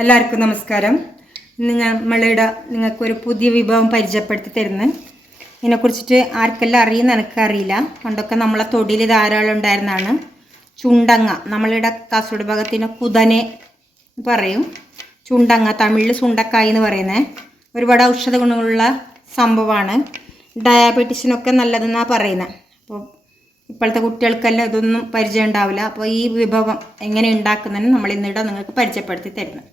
എല്ലാവർക്കും നമസ്കാരം. ഇന്ന് നമ്മളിവിടെ നിങ്ങൾക്കൊരു പുതിയ വിഭവം പരിചയപ്പെടുത്തി തരുന്നു. ഇതിനെക്കുറിച്ചിട്ട് ആർക്കെല്ലാം അറിയുന്ന എനിക്കറിയില്ല. പണ്ടൊക്കെ നമ്മളെ തൊടിയിൽ ധാരാളം ഉണ്ടായിരുന്നതാണ്. ചുണ്ടങ്ങ, നമ്മളിവിടെ കാസർഗോഡ് ഭാഗത്തിന് കുതനെ പറയും. ചുണ്ടങ്ങ, തമിഴിൽ സുണ്ടക്കായി എന്ന് പറയുന്നത് ഒരുപാട് ഔഷധ ഗുണങ്ങളുള്ള സംഭവമാണ്. ഡയാബറ്റീസിനൊക്കെ നല്ലതെന്നാണ് പറയുന്നത്. അപ്പോൾ ഇപ്പോഴത്തെ കുട്ടികൾക്കെല്ലാം ഇതൊന്നും പരിചയം ഉണ്ടാവില്ല. അപ്പോൾ ഈ വിഭവം എങ്ങനെ ഉണ്ടാക്കുന്നതെന്ന് നമ്മൾ ഇന്നിവിടെ നിങ്ങൾക്ക് പരിചയപ്പെടുത്തി തരുന്നു.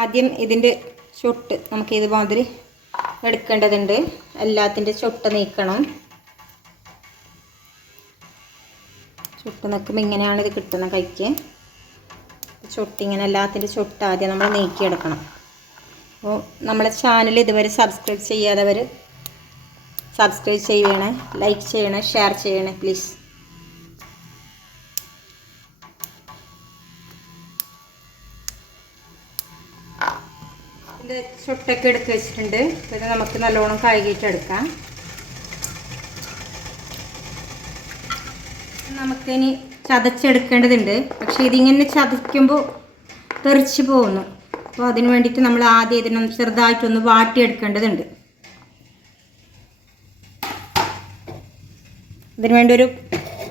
ആദ്യം ഇതിൻ്റെ ചൊട്ട് നമുക്ക് ഇതുമാതിരി എടുക്കേണ്ടതുണ്ട്. എല്ലാത്തിൻ്റെ ചൊട്ട് നീക്കണം. ചൊട്ട് നിൽക്കുമ്പോൾ ഇങ്ങനെയാണ് ഇത് കിട്ടുന്നത് കൈക്ക്. ചൊട്ടിങ്ങനെ എല്ലാത്തിൻ്റെ ചൊട്ട് ആദ്യം നമ്മൾ നീക്കിയെടുക്കണം. അപ്പോൾ നമ്മളെ ചാനൽ ഇതുവരെ സബ്സ്ക്രൈബ് ചെയ്യാത്തവർ സബ്സ്ക്രൈബ് ചെയ്യണേ, ലൈക്ക് ചെയ്യണേ, ഷെയർ ചെയ്യണേ പ്ലീസ്. ഇത് ചൊട്ടൊക്കെ എടുത്ത് വെച്ചിട്ടുണ്ട്. ഇത് നമുക്ക് നല്ലോണം കഴുകിയിട്ടെടുക്കാം. നമുക്കിനി ചതച്ചെടുക്കേണ്ടതുണ്ട്. പക്ഷേ ഇതിങ്ങനെ ചതയ്ക്കുമ്പോൾ തെറിച്ച് പോകുന്നു. അപ്പോൾ അതിന് വേണ്ടിയിട്ട് നമ്മൾ ആദ്യം ഇതിനൊന്ന് ചെറുതായിട്ടൊന്ന് വാട്ടിയെടുക്കേണ്ടതുണ്ട്. ഇതിന് വേണ്ടി ഒരു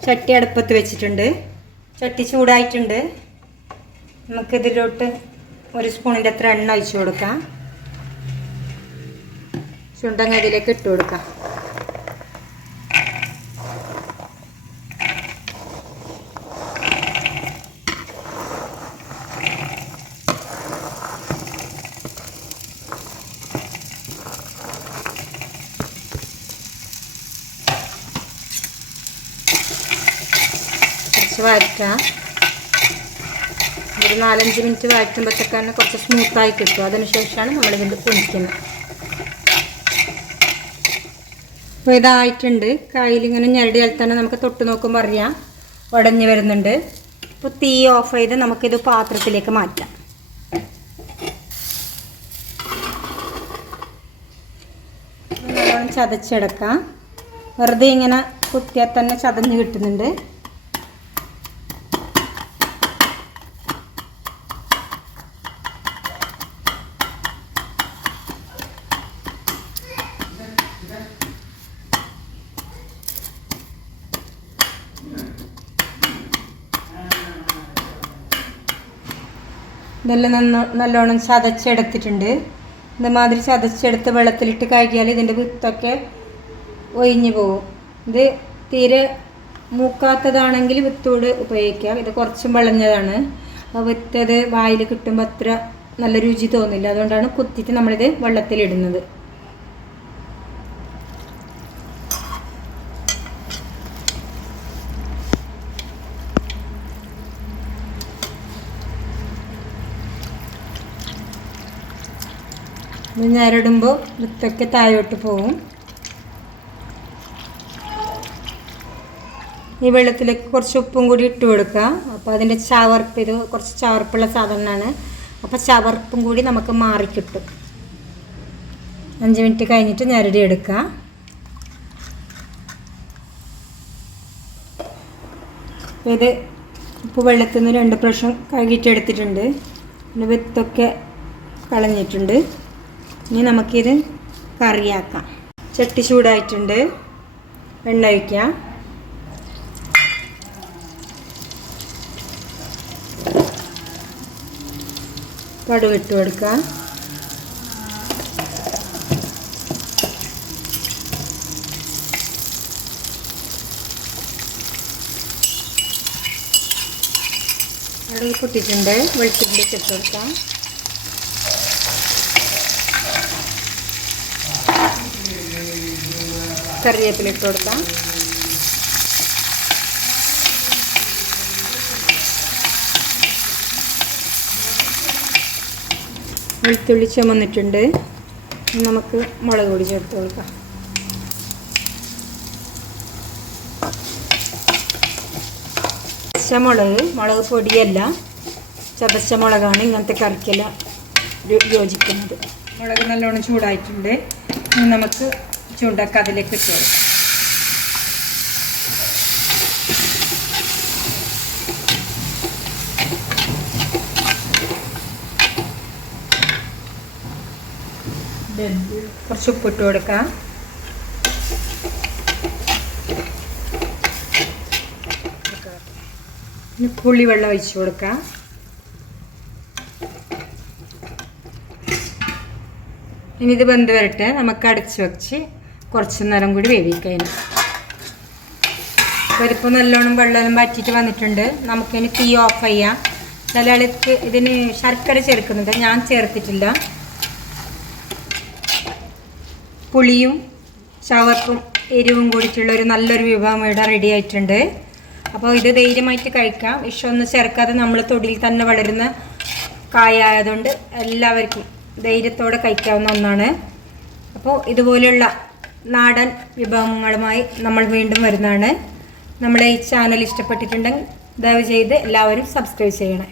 ചട്ടി അടുപ്പത്ത് വെച്ചിട്ടുണ്ട്. ചട്ടി ചൂടായിട്ടുണ്ട്. നമുക്കിതിലോട്ട് ഒരു സ്പൂണിൻ്റെ അത്ര എണ്ണ ഒഴിച്ച് കൊടുക്കാം. ചുണ്ടങ്ങ ഇതിലേക്ക് ഇട്ട് കൊടുക്കാം. കുറച്ച് വഴറ്റാം. ഒരു 4-5 മിനിറ്റ് വഴറ്റുമ്പോഴത്തേക്ക് തന്നെ കുറച്ച് സ്മൂത്തായി കിട്ടും. അതിനുശേഷമാണ് നമ്മളിതിൻ്റെ പൊടിക്കുന്നത്. അപ്പോൾ ഇതായിട്ടുണ്ട്. കയ്യിലിങ്ങനെ ഞെരടിയാൽ തന്നെ നമുക്ക് തൊട്ട് നോക്കുമ്പോൾ അറിയാം ഉടഞ്ഞു വരുന്നുണ്ട്. അപ്പോൾ തീ ഓഫ് ചെയ്ത് നമുക്കിത് പാത്രത്തിലേക്ക് മാറ്റാം. നല്ലോണം ചതച്ചെടുക്കാം. വെറുതെ ഇങ്ങനെ കുത്തിയാൽ തന്നെ ചതഞ്ഞ് കിട്ടുന്നുണ്ട്. ഇതെല്ലാം നല്ലോണം ചതച്ചെടുത്തിട്ടുണ്ട്. ഇതുമാതിരി ചതച്ചെടുത്ത് വെള്ളത്തിലിട്ട് കഴുകിയാൽ ഇതിൻ്റെ വിത്തൊക്കെ ഒഴിഞ്ഞു പോകും. ഇത് തീരെ മൂക്കാത്തതാണെങ്കിൽ വിത്തോട് ഉപയോഗിക്കാം. ഇത് കുറച്ചും വിളഞ്ഞതാണ്. അപ്പോൾ വിത്തത് വായിൽ കിട്ടുമ്പോൾ അത്ര നല്ല രുചി തോന്നില്ല. അതുകൊണ്ടാണ് കുത്തിയിട്ട് നമ്മളിത് വെള്ളത്തിലിടുന്നത്. ഇത് ഞരടുമ്പോൾ വിത്തൊക്കെ താഴോട്ട് പോകും. ഈ വെള്ളത്തിലേക്ക് കുറച്ച് ഉപ്പും കൂടി ഇട്ട് കൊടുക്കുക. അപ്പോൾ അതിൻ്റെ ചവർപ്പ്, ഇത് കുറച്ച് ചവർപ്പുള്ള സാധനമാണ്. അപ്പോൾ ചവർപ്പും കൂടി നമുക്ക് മാറിക്കിട്ടും. 5 മിനിറ്റ് കഴിഞ്ഞിട്ട് ഞരടി എടുക്കുക. ഇത് ഉപ്പ് വെള്ളത്തിൽ നിന്ന് 2 പ്രാവശ്യം കഴുകിയിട്ടെടുത്തിട്ടുണ്ട്. പിന്നെ വിത്തൊക്കെ കളഞ്ഞിട്ടുണ്ട്. ഇനി നമുക്കിത് കറിയാക്കാം. ചട്ടി ചൂടായിട്ടുണ്ട്. എണ്ണ ഒഴിക്കാം. കടുക് ഇട്ട് കൊടുക്കാം. കടുക് പൊട്ടിട്ടുണ്ട്. വെളുത്തുള്ളി ഇട്ട് കൊടുക്കാം. കറിവേപ്പില ഇട്ട് കൊടുക്കാം. വെളുത്തുള്ളി ചുമന്നിട്ടുണ്ട്. നമുക്ക് മുളക് പൊടി ചേർത്ത് കൊടുക്കാം. മുളക് പൊടിയല്ല, ചതച്ച മുളകാണ് ഇങ്ങനത്തെ കറിക്കെല്ലാം യോജിക്കുന്നത്. മുളക് നല്ലോണം ചൂടായിട്ടുണ്ട്. നമുക്ക് ചുണ്ടൊക്കെ അതിലേക്ക് ഇട്ട് കൊടുക്കാം. കുറച്ച് ഉപ്പിട്ട് കൊടുക്കാം. ഇനി പുളിവെള്ളം ഒഴിച്ച് കൊടുക്കാം. ഇനി ഇത് വെന്ത് വരട്ടെ. നമുക്ക് അടച്ച് വെച്ച് കുറച്ച് നേരം കൂടി വേവിക്കാം. പരിപ്പ് നല്ലോണം വെള്ളം വറ്റിയിട്ട് വന്നിട്ടുണ്ട്. നമുക്കിനി തീ ഓഫ് ചെയ്യാം. ചില ആൾക്ക് ഇതിന് ശർക്കര ചേർക്കുന്നുണ്ട്, ഞാൻ ചേർത്തിട്ടില്ല. പുളിയും ചവപ്പും എരിവും കൂടിയിട്ടുള്ള ഒരു നല്ലൊരു വിഭവം ഇവിടെ റെഡി ആയിട്ടുണ്ട്. അപ്പോൾ ഇത് ധൈര്യമായിട്ട് കഴിക്കാം. വിഷമൊന്നും ചേർക്കാതെ നമ്മൾ തൊടിയിൽ തന്നെ വളരുന്ന കായായതുകൊണ്ട് എല്ലാവർക്കും ധൈര്യത്തോടെ കഴിക്കാവുന്ന ഒന്നാണ്. അപ്പോൾ ഇതുപോലെയുള്ള നാടൻ വിഭവങ്ങളുമായി നമ്മൾ വീണ്ടും വരുന്നതാണ്. നമ്മളെ ഈ ചാനൽ ഇഷ്ടപ്പെട്ടിട്ടുണ്ടെങ്കിൽ ദയവ് ചെയ്ത് എല്ലാവരും സബ്സ്ക്രൈബ് ചെയ്യണേ.